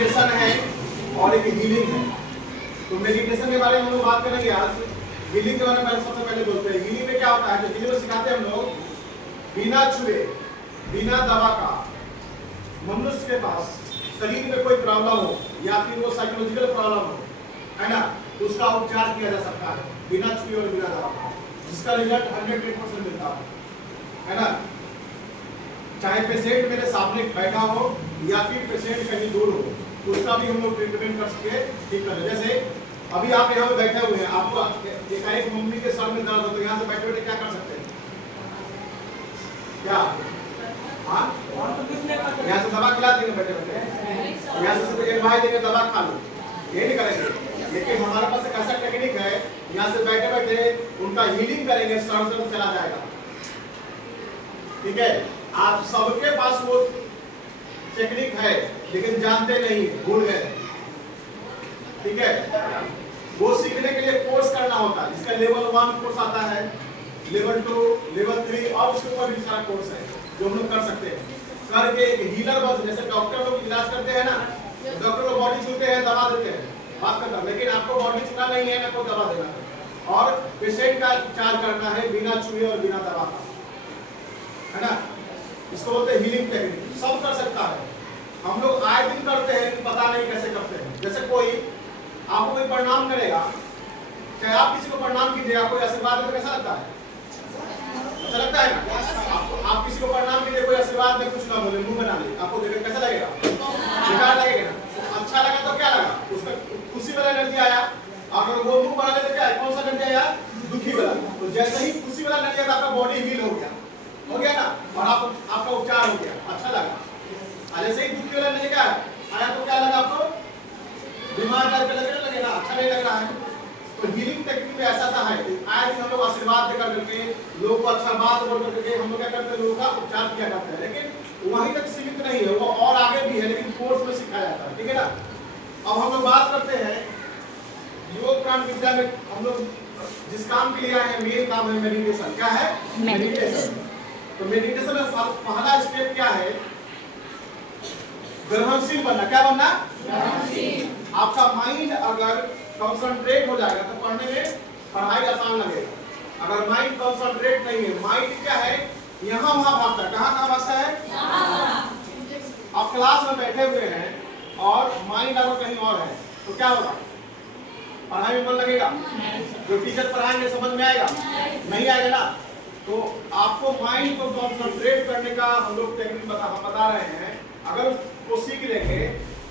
Meditation है और एक हीलिंग है। तो मेडिटेशन के बारे में हम लोग बात करेंगे आज। हीलिंग के बारे में सबसे पहले बोलते हैं। हीलिंग में क्या होता है, जो हीलिंग में सिखाते हैं हम लोग, बिना छुए बिना दवा का मनुष्य के पास शरीर में कोई प्रॉब्लम हो या फिर वो साइकोलॉजिकल प्रॉब्लम हो, है ना, तो उसका उपचार किया जा सकता है बिना छुए और बिना दवा का, जिसका रिजल्ट 100% मिलता है ना। चाहे पेशेंट मेरे सामने बैठा हो या फिर पेशेंट कहीं दूर हो, तो उसका भी हम लोग ट्रीटमेंट कर सके, ठीक कर। जैसे अभी आप यहाँ पे बैठे हुए हैं, आपको एक मम्मी के सर में दर्द हो, तो यहाँ से बैठे बैठे क्या कर सकते हैं, क्या हाँ यहाँ से दवा खिला देंगे बैठे बैठे, यहाँ से एडवाइस देंगे दवा खा लो, ये नहीं करेंगे। लेकिन हमारे पास एक ऐसा टेक्निक है, यहाँ से बैठे बैठे उनका हीलिंग करेंगे, सर से चला जाएगा। ठीक है, आप सबके पास वो टेक्निक है लेकिन जानते नहीं, भूल गए। ठीक है, वो सीखने के लिए कोर्स करना होता है, जिसका लेवल 1 कोर्स आता है, लेवल 2, लेवल 3 और उसके ऊपर भी सारा कोर्स है जो हम लोग कर सकते हैं। करके एक हीलर बस, जैसे डॉक्टर लोग इलाज करते हैं ना, डॉक्टर लोग बॉडी छूते हैं, दवा देते हैं, बात करता, लेकिन आपको बॉडी छूना नहीं है ना कोई दवा देना है, और पेशेंट का उपचार करना है बिना छुए और बिना दवा का, है ना। इसको बोलते हैं हीलिंग टेक्निक। सब कर सकता है, हम लोग आए दिन करते हैं, पता नहीं कैसे करते हैं। जैसे कोई आपको कोई प्रणाम करेगा, चाहे आप किसी को प्रणाम कीजिए, आपको आशीर्वाद दे तो कैसा लगता है, अच्छा लगता है ना। आप किसी को प्रणाम कीजिए, कोई आशीर्वाद में कुछ ना बोले, मुंह बना ले, आपको देख कैसा लगेगा, बेकार लगेगा ना। अच्छा लगा तो क्या लगा, उसका खुशी वाला एनर्जी आया। अगर वो मुंह बना ले तो क्या है, कौन सा एनर्जी आया, दुखी वाला। तो जैसे ही खुशी वाला एनर्जी आता, आपका बॉडी हील हो गया ना, और आपका उपचार हो गया, अच्छा लगा। जैसे ही दुखी वाला एनर्जी क्या आया तो क्या लगा आपको, बीमार टाइप का लगेगा ना, अच्छा नहीं लग रहा है। तो हीलिंग टेक्निक में ऐसा है, आज हम लोग आशीर्वाद देकर करके लोगों को अच्छा बात बोल करके हम लोग क्या करते हैं, लोगों का उपचार किया जाता है। लेकिन वहीं तक सीमित नहीं है, वो और आगे भी है, लेकिन कोर्स में सिखाया जाता है। ठीक है ना। अब हम लोग बात करते हैं योग प्राण विद्या में। हम लोग जिस काम के लिए आए हैं, मेन काम है मेडिटेशन। क्या है, मेडिटेशन। तो मेडिटेशन में पहला स्टेप क्या है, ग्रहणशील बनना। क्या बनना, ग्रहणशील। आपका माइंड अगर कंसंट्रेट हो जाएगा तो पढ़ने में पढ़ाई आसान लगेगा। अगर माइंड कंसंट्रेट नहीं है, माइंड क्या है, यहाँ वहां भागता है। कहाँ भागता है, आप क्लास में बैठे हुए हैं और माइंड अगर कहीं और है तो क्या होगा, पढ़ाई में मन लगेगा, जो टीचर पढ़ाएंगे समझ में आएगा, नहीं आएगा ना। तो आपको माइंड को कंसंट्रेट करने का हम लोग टेक्निक बता रहे हैं। अगर उसको सीख लेंगे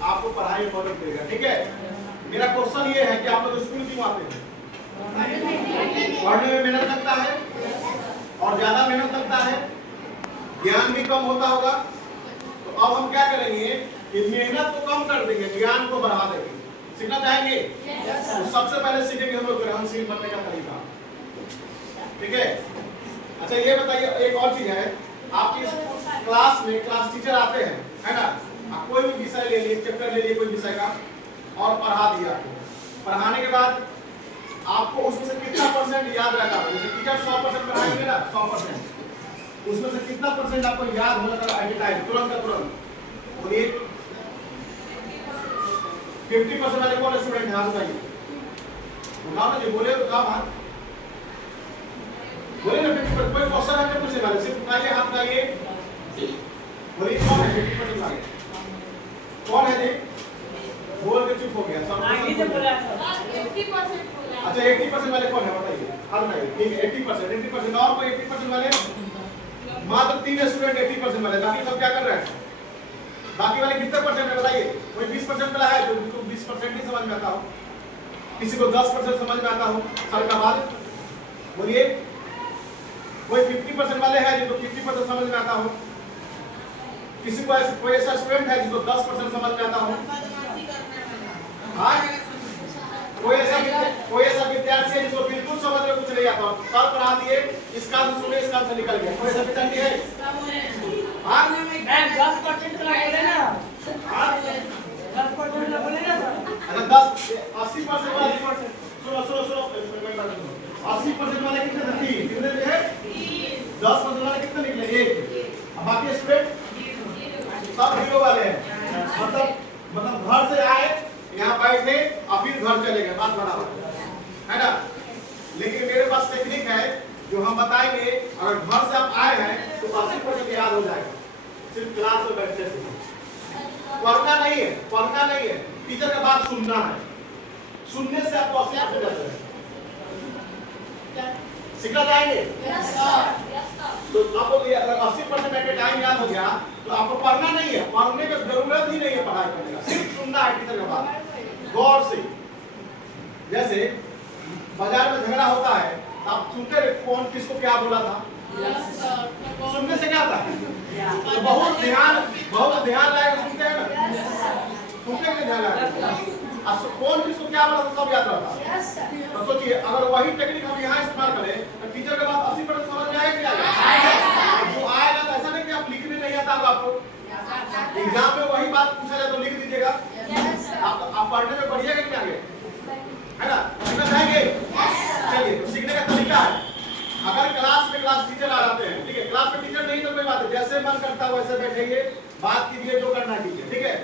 आपको पढ़ाई में मदद मिलेगा। ठीक है। मेरा क्वेश्चन ये है कि आप लोग स्कूल क्यों आते हैं, पढ़ने में मेहनत लगता है और ज्यादा मेहनत लगता है, ज्ञान भी कम होता होगा। तो अब हम क्या करेंगे कि मेहनत को कम कर देंगे, ज्ञान को बढ़ा देंगे। सीखना चाहेंगे, तो सबसे पहले सीखेंगे हम लोग ग्रहणशील बनने का तरीका। ठीक है। अच्छा ये बताइए, एक और चीज है, आपकी क्लास में क्लास टीचर आते हैं, है ना, आप कोई भी विषय ले लिए, चैप्टर ले लिए कोई विषय का, और पढ़ा दिया। पढ़ाने के बाद आपको उसमें से कितना परसेंट याद रहता है। जैसे टीचर 100% पढ़ाएंगे ना, 100%, उसमें से कितना परसेंट आपको याद हो जाता है एट टाइम, तुरंत का तुरंत। बोलिए 50% वाले कौन स्टूडेंट है, हाथ उठाइए, उठाओ ना जी, बोले उठाओ हाथ, बोलिए ना 50%। कोई क्वेश्चन है पूछने वाले, सिर्फ उठाइए, हाथ उठाइए, बोलिए कौन है 50% वाले, कौन है जी, बोल के चुप हो गया सब। अच्छा 80% वाले कौन है बताइए, हाथ उठाइए। ठीक है 80%। और कोई 80% वाले, मात्र 3 स्टूडेंट 80% वाले, बाकी सब क्या कर रहे हैं, बाकी वाले कितने परसेंट है बताइए। कोई 20% वाला है जो 20% ही समझ में आता हो, किसी को 10% समझ में आता हो, सर का बाल बोलिए। कोई 50% वाले हैं जिनको 50% समझ में आता हो, किसी को कोई ऐसा स्टूडेंट है जिसको 10% समझ में आता हो, हाँ कोई ऐसा विद्यार्थी है जिसको बिल्कुल समझ में कुछ नहीं आता हो, सर पढ़ा दिए, इस काम से सुने, इस काम से निकल गया। कोई ऐसा विद्यार्थी है, हाँ 10% बोले ना, 10% बोले ना। अच्छा 80% वाले, सुनो 80% वाले कितने थे, 10% वाले कितने निकले, 1। बाकी स्टूडेंट सब 0 वाले हैं। मतलब घर यहाँ बैठे और फिर घर चले गए, बात बराबर है ना। लेकिन मेरे पास टेक्निक है जो हम बताएंगे, अगर घर से आप आए हैं तो 80% याद हो जाएगा, सिर्फ क्लास में बैठने से। पढ़ना नहीं है, पढ़ना नहीं है, टीचर का बात सुनना है, सुनने से आपको 80% याद है। सीखना चाहेंगे? तो आपको अगर 80% बैठे टाइम याद हो गया तो आपको पढ़ना नहीं है, पढ़ने की जरूरत ही नहीं है पढ़ाई करने का, सिर्फ सुनना है टीचर का बात गौर से। जैसे बाजार में झगड़ा होता है, आप सुनते रहे कौन किसको क्या बोला था, सुनने से क्या होता है, तो बहुत ध्यान लाएगा, सुनते हैं ना, सुनते हैं ध्यान लाएगा, कौन किसको क्या बोला था सब याद रहता है। तो सोचिए अगर वही टेक्निक हम यहाँ इस्तेमाल करें तो टीचर के बात 80% समझ में आएगा क्या? जो आएगा तो ऐसा नहीं कि आप लिखने नहीं आता आपको, एग्जाम में वही बात पूछा जाए तो लिख दीजिएगा, आप पढ़ने में बढ़िया कि आगे है ना, सीखना चाहेंगे? चलिए तो सीखने का तरीका है, अगर क्लास में क्लास टीचर आ जाते हैं, ठीक है, क्लास में टीचर नहीं तो कोई बात है, जैसे मन करता है वैसे बैठेंगे, बात कीजिए, जो करना कीजिए, ठीक है।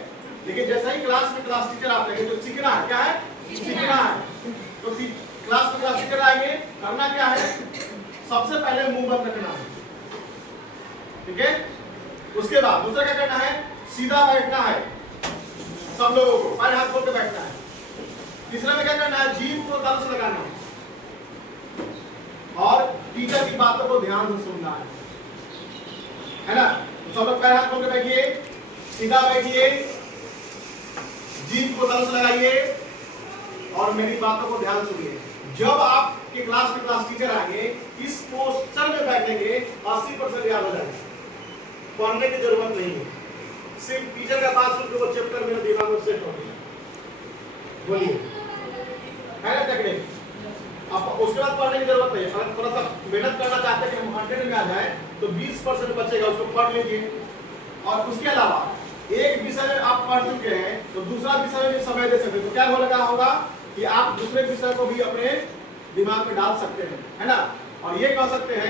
लेकिन जैसे ही क्लास में क्लास टीचर आते हैं तो सीखना है, क्या है? सीखना है। तो क्लास में क्लास टीचर आएंगे, करना क्या है? सबसे पहले मुंह बंद रखना है, ठीक है। उसके बाद दूसरा क्या करना है? सीधा बैठना है, सब लोगों को पैर हाथ खोल के बैठना है। तीसरा में क्या करना है? जीभ को तल से लगाना है और टीचर की बातों को ध्यान से सुनना है ना। तो सब लोग पैर हाथ खोल के बैठिए, सीधा बैठिए, जीभ को तल से लगाइए और मेरी बातों को ध्यान सुनिए। जब आपके क्लास में क्लास टीचर आएंगे, इस पोस्टर में बैठेंगे, 80% याद हो जाएगा, पढ़ने की जरूरत नहीं है, सिर्फ टीचर का बात सुनकर वो चैप्टर मेरे दिमाग में सेट हो गया। बोलिए है ना टेक्निक? अब उसके बाद पढ़ने की जरूरत नहीं है, अगर थोड़ा सा मेहनत करना चाहते हैं कि हम 100 में आ जाए तो 20% बचेगा, उसको पढ़ लीजिए। और उसके अलावा एक विषय में आप पढ़ चुके हैं तो दूसरा विषय में भी समय दे सकते हैं, तो क्या हो लगा होगा कि आप दूसरे विषय को भी अपने दिमाग में डाल सकते हैं, है ना। और ये कह सकते हैं